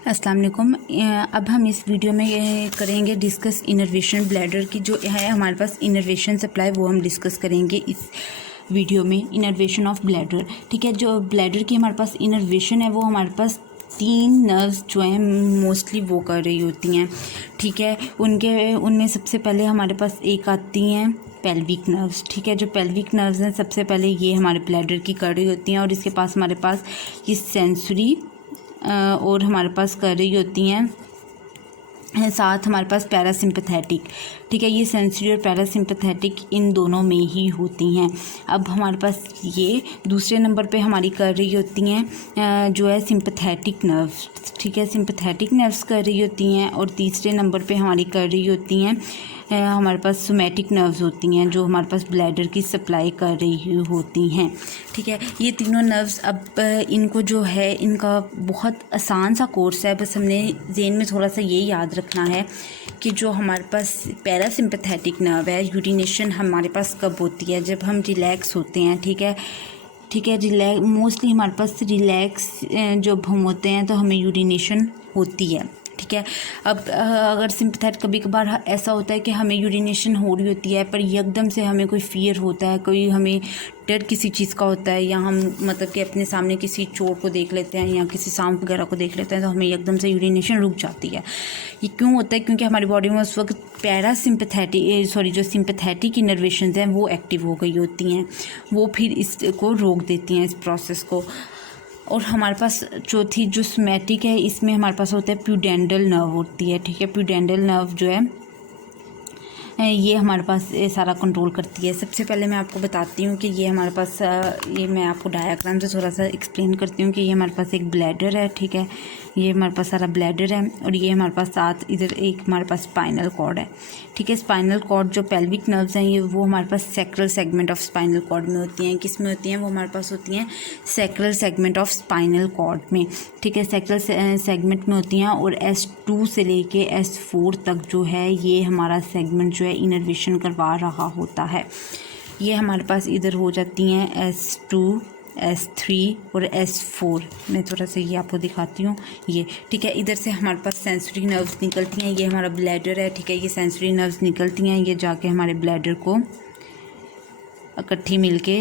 अस्सलाम वालेकुम। अब हम इस वीडियो में करेंगे डिस्कस इनर्वेशन ब्लैडर की। जो है हमारे पास इनर्वेशन सप्लाई वो हम डिस्कस करेंगे इस वीडियो में। इनर्वेशन ऑफ ब्लैडर, ठीक है। जो ब्लैडर की हमारे पास इनर्वेशन है वो हमारे पास 3 नर्व्स जो हैं मोस्टली वो कर रही होती हैं, ठीक है। उनमें सबसे पहले हमारे पास एक आती हैं पेल्विक नर्व्स, ठीक है। जो पेल्विक नर्व्स हैं सबसे पहले ये हमारे ब्लैडर की कर रही होती हैं, और इसके पास हमारे पास ये सेंसरी और हमारे पास कर रही होती हैं साथ हमारे पास पैरासिम्पथेटिक, ठीक है। ये सेंसरी और पैरासिम्पथेटिक इन दोनों में ही होती हैं। अब हमारे पास ये दूसरे नंबर पे हमारी कर रही होती हैं जो है सिंपथेटिक नर्व्स, ठीक है। सिंपथेटिक नर्व्स कर रही होती हैं, और तीसरे नंबर पे हमारी कर रही होती हैं हमारे पास सोमैटिक नर्व्स होती हैं जो हमारे पास ब्लैडर की सप्लाई कर रही होती हैं, ठीक है। ये तीनों नर्व्स, अब इनको जो है इनका बहुत आसान सा कोर्स है, बस हमने ज़हन में थोड़ा सा ये याद रखना है कि जो हमारे पास पैरासिम्पथेटिक नर्व है, यूरिनेशन हमारे पास कब होती है? जब हम रिलैक्स होते हैं, ठीक है, ठीक है। रिलैक्स मोस्टली हमारे पास रिलैक्स जब हम होते हैं तो हमें यूरिनेशन होती है, ठीक है। अब अगर सिंपथेटिक कभी कभार ऐसा होता है कि हमें यूरिनेशन हो रही होती है, पर एकदम से हमें कोई फ़ियर होता है, कोई हमें डर किसी चीज़ का होता है, या हम मतलब कि अपने सामने किसी चोर को देख लेते हैं या किसी सांप वगैरह को देख लेते हैं, तो हमें एकदम से यूरिनेशन रुक जाती है। ये क्यों होता है? क्योंकि हमारी बॉडी में उस वक्त जो सिंपथेटिक इनर्वेशंस हैं वो एक्टिव हो गई होती हैं, वो फिर इसको रोक देती हैं, इस प्रोसेस को। और हमारे पास चौथी जो सोमैटिक है, इसमें हमारे पास होता है प्यूडेंडल नर्व होती है, ठीक है। प्यूडेंडल नर्व जो है ये हमारे पास सारा कंट्रोल करती है। सबसे पहले मैं आपको बताती हूँ कि ये हमारे पास ये मैं आपको डायग्राम से थोड़ा सा एक्सप्लेन करती हूँ कि ये हमारे पास एक ब्लैडर है, ठीक है। ये हमारे पास सारा ब्लैडर है, और ये हमारे पास साथ इधर एक हमारे पास स्पाइनल कॉर्ड है, ठीक है। स्पाइनल कॉर्ड जो पेल्विक नर्व्स हैं ये वो हमारे पास sacral segment of spinal cord में होती हैं। किस में होती हैं? वो हमारे पास होती हैं sacral segment of spinal cord में, ठीक है। सैक्रल सेगमेंट में होती हैं, और S2 से लेके S4 तक जो है ये हमारा सेगमेंट जो है इनर्वेशन करवा रहा होता है। ये हमारे पास इधर हो जाती हैं S2, S3 और S4। मैं थोड़ा सा ये आपको दिखाती हूँ, ये ठीक है। इधर से हमारे पास सेंसरी नर्व्स निकलती हैं, ये हमारा ब्लैडर है, ठीक है। ये सेंसरी नर्व्स निकलती हैं, ये जाके हमारे ब्लैडर को इकट्ठी मिलके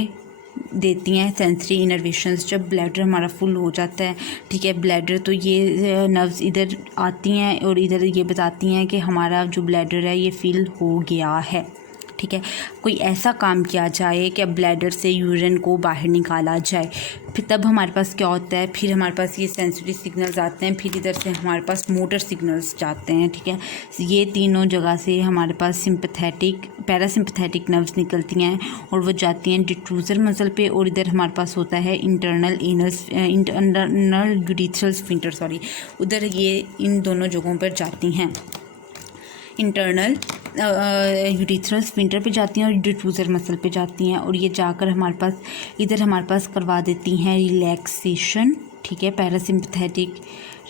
देती हैं सेंसरी इनर्वेशंस। जब ब्लैडर हमारा फुल हो जाता है, ठीक है, ब्लैडर, तो ये नर्व्स इधर आती हैं और इधर ये बताती हैं कि हमारा जो ब्लैडर है ये फिल हो गया है, ठीक है। कोई ऐसा काम किया जाए कि ब्लैडर से यूरिन को बाहर निकाला जाए, फिर तब हमारे पास क्या होता है? फिर हमारे पास ये सेंसरी सिग्नल्स आते हैं, फिर इधर से हमारे पास मोटर सिग्नल्स जाते हैं, ठीक है। ये तीनों जगह से हमारे पास सिंपथेटिक पैरासिम्पथेटिक नर्व्स निकलती हैं, और वो जाती हैं डिट्रूजर मसल पे, और इधर हमारे पास होता है इंटरनल यूरिथ्रल स्फिंक्टर, उधर ये इन दोनों जगहों पर जाती हैं। इंटरनल यूरिथ्रल स्फिंक्टर पे जाती हैं और डिफ्यूज़र मसल पे जाती हैं, और ये जाकर हमारे पास इधर हमारे पास करवा देती हैं रिलैक्सेशन, ठीक है। पैरासिम्पथेटिक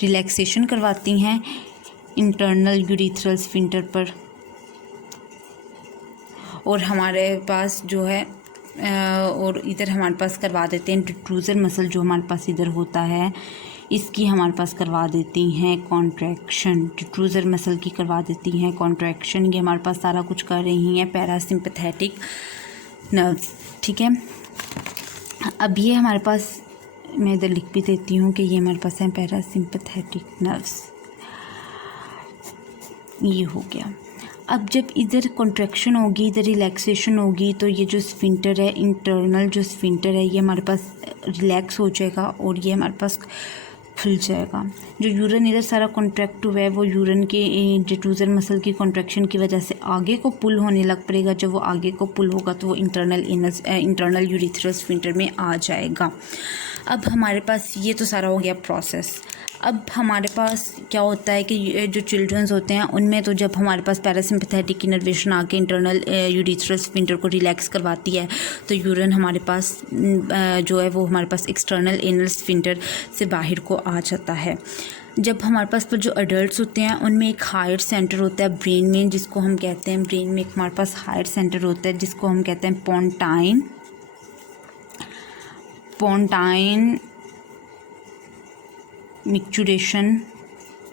रिलैक्सेशन करवाती हैं इंटरनल यूरिथ्रल स्फिंक्टर पर, और हमारे पास जो है और इधर हमारे पास करवा देते हैं डिफ्यूज़र मसल जो हमारे पास इधर होता है, इसकी हमारे पास करवा देती हैं कॉन्ट्रैक्शन। डिफ्यूज़र मसल की करवा देती हैं कॉन्ट्रैक्शन। ये हमारे पास सारा कुछ कर रही हैं पैरासिम्पथेटिक नर्व्स, ठीक है। अब ये हमारे पास, मैं इधर लिख भी देती हूँ कि ये हमारे पास हैं पैरासिम्पथेटिक नर्व्स, ये हो गया। अब जब इधर कॉन्ट्रैक्शन होगी, इधर रिलैक्सेशन होगी, तो ये जो स्फिंक्टर है, इंटरनल जो स्फिंक्टर है, ये हमारे पास रिलैक्स हो जाएगा और ये हमारे पास खुल जाएगा। जो यूरिन इधर सारा कॉन्ट्रैक्ट हुआ है, वो यूरिन के डिफ्यूज़र मसल की कॉन्ट्रैक्शन की वजह से आगे को पुल होने लग पड़ेगा। जब वो आगे को पुल होगा तो वो इंटरनल यूरिथ्रल स्फिंक्टर में आ जाएगा। अब हमारे पास ये तो सारा हो गया प्रोसेस। अब हमारे पास क्या होता है कि जो चिल्ड्रंस होते हैं उनमें तो जब हमारे पास पैरासिम्पथेटिक इनर्वेशन आके इंटरनल यूरिथ्रल स्फिंक्टर को रिलैक्स करवाती है, तो यूरिन हमारे पास जो है वो हमारे पास एक्सटर्नल एनल स्फिंक्टर से बाहर को आ जाता है। जब हमारे पास पर जो अडल्ट्स होते हैं उनमें एक हायर सेंटर होता है ब्रेन में, जिसको हम कहते हैं, ब्रेन में एक हमारे पास हायर सेंटर होता है जिसको हम कहते हैं पोंटाइन मिक्चुरेशन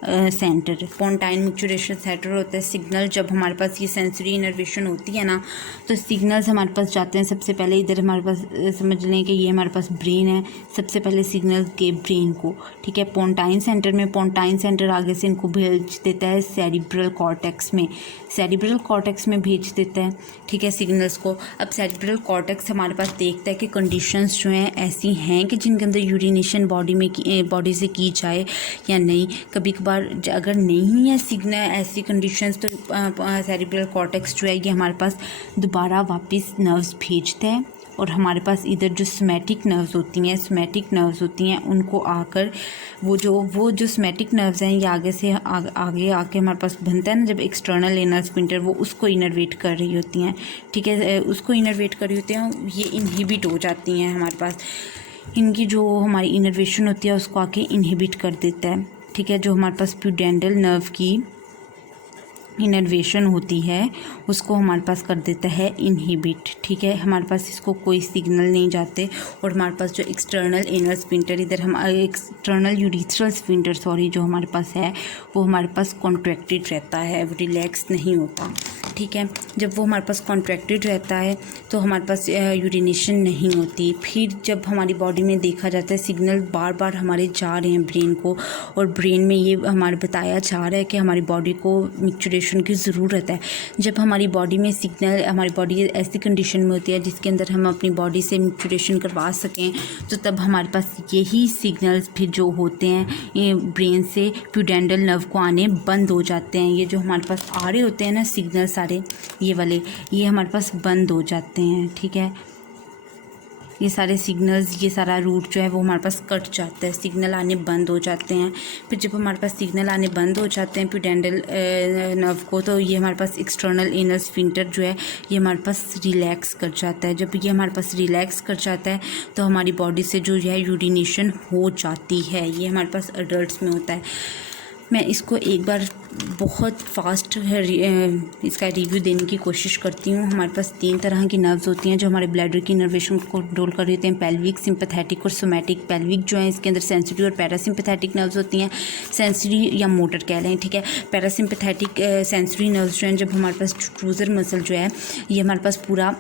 सेंटर, पोंटाइन मिक्चुरेशन सेंटर होता है सिग्नल। जब हमारे पास ये सेंसरी इनर्वेशन होती है ना, तो सिग्नल्स हमारे पास जाते हैं। सबसे पहले इधर हमारे पास समझ लें कि ये हमारे पास ब्रेन है, सबसे पहले सिग्नल के ब्रेन को, ठीक है, पोंटाइन सेंटर में। पोंटाइन सेंटर आगे से इनको भेज देता है सेरिब्रल कॉर्टेक्स में, सेरिब्रल कॉर्टेक्स में भेज देता है, ठीक है, सिग्नल्स को। अब सेरिब्रल कॉर्टेक्स हमारे पास देखता है कि कंडीशंस जो हैं ऐसी हैं कि जिनके अंदर यूरिनेशन बॉडी से की जाए या नहीं। कभी कभार अगर नहीं है सिग्नल ऐसी कंडीशंस, तो सेरिब्रल कॉर्टेक्स जो है ये हमारे पास दोबारा वापस नर्व्स भेजता है, और हमारे पास इधर जो सोमैटिक नर्व्स होती हैं उनको आकर वो जो सोमैटिक नर्व्स हैं ये आगे से आगे आके हमारे पास बनता है ना, जब एक्सटर्नल एनल स्फिंक्टर वो उसको इनर्वेट कर रही होती हैं, ठीक है, उसको इनर्वेट कर रही होती हैं, ये इनहिबिट हो जाती हैं हमारे पास। इनकी जो हमारी इनर्वेशन होती है उसको आके इनहिबिट कर देता है, ठीक है। जो हमारे पास प्यूडेंटल नर्व की इनर्वेशन होती है उसको हमारे पास कर देता है इनहिबिट, ठीक है। हमारे पास इसको कोई सिग्नल नहीं जाते, और हमारे पास जो एक्सटर्नल एनल स्फिंक्टर इधर हम एक्सटर्नल यूरिथ्रल स्फिंक्टर जो हमारे पास है वो हमारे पास कॉन्ट्रैक्टेड रहता है, वो रिलैक्स नहीं होता, ठीक है। जब वो हमारे पास कॉन्ट्रैक्टेड रहता है तो हमारे पास यूरिनेशन नहीं होती। फिर जब हमारी बॉडी में देखा जाता है सिग्नल बार बार हमारे जा रहे हैं ब्रेन को, और ब्रेन में ये हमारे बताया जा रहा है कि हमारी बॉडी को मिक्चुरेशन की ज़रूरत है। जब हमारी बॉडी में सिग्नल, हमारी बॉडी ऐसी कंडीशन में होती है जिसके अंदर हम अपनी बॉडी से मिक्चुरेशन करवा सकें, तो तब हमारे पास यही सिग्नल्स फिर जो होते हैं ये ब्रेन से प्यूडेंटल नर्व को आने बंद हो जाते हैं। ये जो हमारे पास आ रहे होते हैं ना सिग्नल सारे ये वाले, ये हमारे पास बंद हो जाते हैं, ठीक है। ये सारे सिग्नल्स, ये सारा रूट जो है वो हमारे पास कट जाता है, सिग्नल आने बंद हो जाते हैं। फिर जब हमारे पास सिग्नल आने बंद हो जाते हैं प्यूडेंटल नर्व को, तो ये हमारे पास एक्सटर्नल एनल स्फिंक्टर जो है ये हमारे पास रिलैक्स कर जाता है। जब ये हमारे पास रिलैक्स कर जाता है तो हमारी बॉडी से जो है यूरिनेशन हो जाती है। ये हमारे पास अडल्ट्स में होता है। मैं इसको एक बार बहुत फास्ट इसका रिव्यू देने की कोशिश करती हूँ। हमारे पास 3 तरह की नर्व्स होती हैं जो हमारे ब्लैडर की इनर्वेशन को कंट्रोल कर रहे होते हैं, पेल्विक, सिंपैथेटिक और सोमैटिक। पेल्विक जो है इसके अंदर सेंसिटिव और पैरासिम्पैथेटिक नर्व्स होती हैं, सेंसरी या मोटर कह लें, ठीक है। पैरासिम्पैथेटिक सेंसरी नर्व्स जो हैं, जब हमारे पास ट्रूजर मसल जो है ये हमारे पास पूरा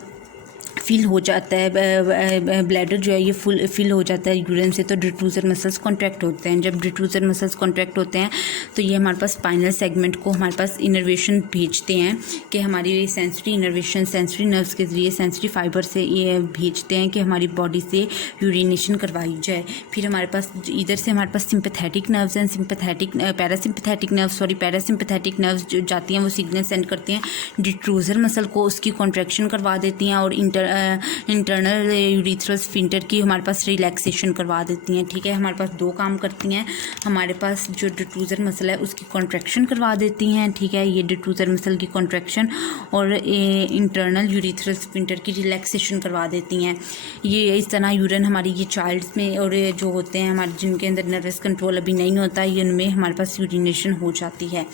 फिल हो जाता है, ब्लैडर जो है ये फुल फिल हो जाता है यूरिन से, तो डिट्रूजर मसल्स कॉन्ट्रैक्ट होते हैं। जब डिट्रूजर मसल्स कॉन्ट्रैक्ट होते हैं तो ये हमारे पास स्पाइनल सेगमेंट को हमारे पास इनर्वेशन भेजते हैं कि हमारी सेंसरी इनर्वेशन सेंसरी नर्व्स के ज़रिए सेंसरी फाइबर से ये भेजते हैं कि हमारी बॉडी से यूरिनेशन करवाई जाए। फिर हमारे पास इधर से हमारे पास सिंपैथेटिक नर्व्स हैं, पैरासिम्पैथेटिक नर्व्स जो जाती हैं वो सिग्नल सेंड करती हैं डिट्रूजर मसल को, उसकी कॉन्ट्रैक्शन करवा देती हैं, और इंटरनल यूरिथ्रल स्फिंक्टर की हमारे पास रिलैक्सेशन करवा देती हैं, ठीक है। हमारे पास 2 काम करती हैं। हमारे पास जो डिट्रूजर मसल है उसकी कॉन्ट्रैक्शन करवा देती हैं, ठीक है, ये डिट्रूजर मसल की कॉन्ट्रैक्शन, और इंटरनल यूरिथ्रल स्फिंक्टर की रिलैक्सेशन करवा देती हैं। ये इस तरह यूरिन हमारी ये चाइल्ड्स में और जो होते हैं हमारे जिनके अंदर नर्वस कंट्रोल अभी नहीं होता है, उनमें हमारे पास यूरिनेशन हो जाती है।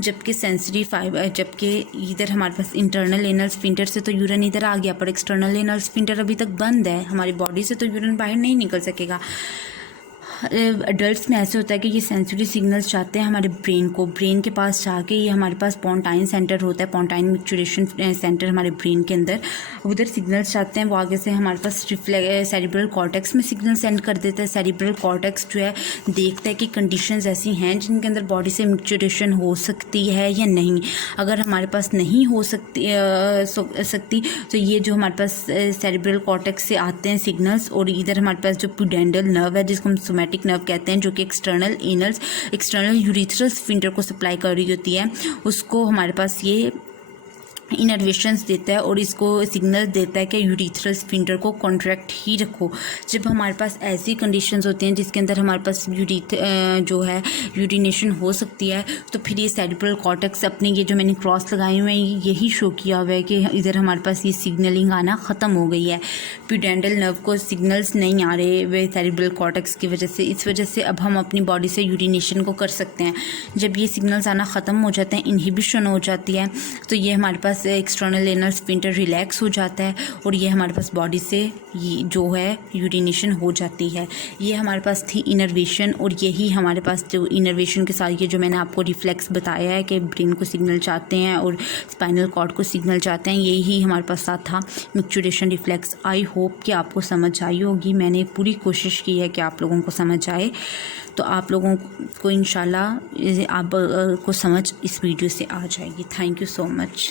जबकि सेंसरी फाइबर, जबकि इधर हमारे पास इंटरनल एनल स्फिंक्टर से तो यूरिन इधर आ गया, पर एक्सटर्नल एनल स्फिंक्टर अभी तक बंद है, हमारी बॉडी से तो यूरिन बाहर नहीं निकल सकेगा। अडल्ट्स में ऐसे होता है कि ये सेंसरी सिग्नल्स जाते हैं हमारे ब्रेन के पास जाके, ये हमारे पास पोंटाइन सेंटर होता है, पोंटाइन मिक्चुरेशन सेंटर हमारे ब्रेन के अंदर, उधर सिग्नल्स जाते हैं, वो आगे से हमारे पास सेरिब्रल कॉर्टेक्स में सिग्नल सेंड कर देता है। सेरिब्रल कॉर्टेक्स जो है देखता है कि कंडीशंस ऐसी हैं जिनके अंदर बॉडी से मिक्चुरेशन हो सकती है या नहीं। अगर हमारे पास नहीं हो सकती तो ये जो हमारे पास सेरिब्रल कॉर्टेक्स से आते हैं सिग्नल्स, और इधर हमारे पास जो प्यूडेंटल नर्व है जिसको हम सोमैटिक नर्व कहते हैं, जो कि एक्सटर्नल यूरिथ्रल स्फिंक्टर को सप्लाई कर रही होती है, उसको हमारे पास ये इनर्वेशंस देता है और इसको सिग्नल देता है कि यूरिथ्रल स्फिंक्टर को कॉन्ट्रैक्ट ही रखो। जब हमारे पास ऐसी कंडीशंस होती हैं जिसके अंदर हमारे पास जो है यूरिनेशन हो सकती है, तो फिर ये सेरिब्रल कॉर्टेक्स अपने ये जो मैंने क्रॉस लगाए हुए हैं यही शो किया हुआ है कि इधर हमारे पास ये सिग्नलिंग आना ख़त्म हो गई है। प्यूडेंटल नर्व को सिग्नल्स नहीं आ रहे वे सेरिब्रल कॉर्टेक्स की वजह से, इस वजह से अब हम अपनी बॉडी से यूरिनेशन को कर सकते हैं। जब ये सिग्नल्स आना ख़त्म हो जाते हैं, इनहिबिशन हो जाती है, तो ये हमारे पास पास एक्सटर्नल एनल स्फिंक्टर रिलैक्स हो जाता है और ये हमारे पास बॉडी से ये जो है यूरिनेशन हो जाती है। ये हमारे पास थी इनर्वेशन, और यही हमारे पास जो इनर्वेशन के साथ ये जो मैंने आपको रिफ्लेक्स बताया है कि ब्रेन को सिग्नल चाहते हैं और स्पाइनल कॉर्ड को सिग्नल चाहते हैं, यही हमारे पास साथ था मिक्चुरेशन रिफ्लेक्स। आई होप कि आपको समझ आई होगी। मैंने पूरी कोशिश की है कि आप लोगों को समझ आए, तो आप लोगों को इंशाल्लाह आप को समझ इस वीडियो से आ जाएगी। Thank you so much.